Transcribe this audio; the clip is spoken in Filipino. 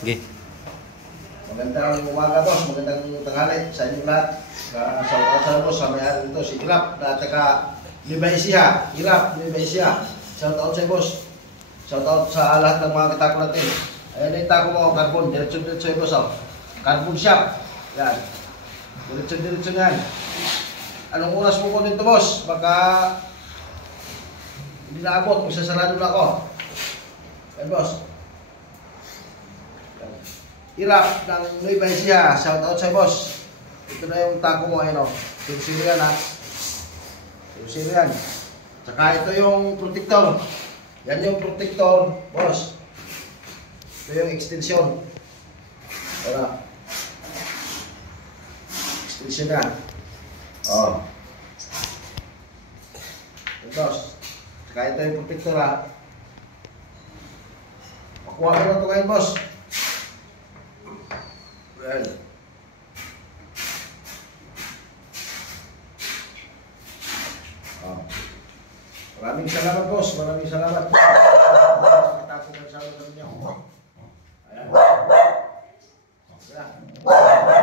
Okay. Magandang umaga boss, magandang tanghali sa inyong lahat. Sa boss, sa may-ari dito, si Irap na taga Libaisia. Irap, Libaisia. Shout out sa boss. Shout out sa lahat ng mga katako natin. Ayan yung tako mo, carbon. Diretso-diretso yung boss. Oh. Carbon shop. Yan. Diretso-diretso yan. Anong oras mo ko dito boss? Baka hindi naabot, magsasarado na ako. Ayan boss. Irap ng Libaisia. Shout out sa boss. Ito na yung tako mo, ayun o. Sinsilo yan ha. Sinsilo yan. Tsaka ito yung protector. Yan yung protector, boss. Ito yung extension. Wala. Extension yan. O. Ito, boss. Tsaka ito yung protector ha. Makuha ko na ito ngayon, boss. Well. Maraming salamat boss, maraming salamat. Katapos ng sabi sa inyo.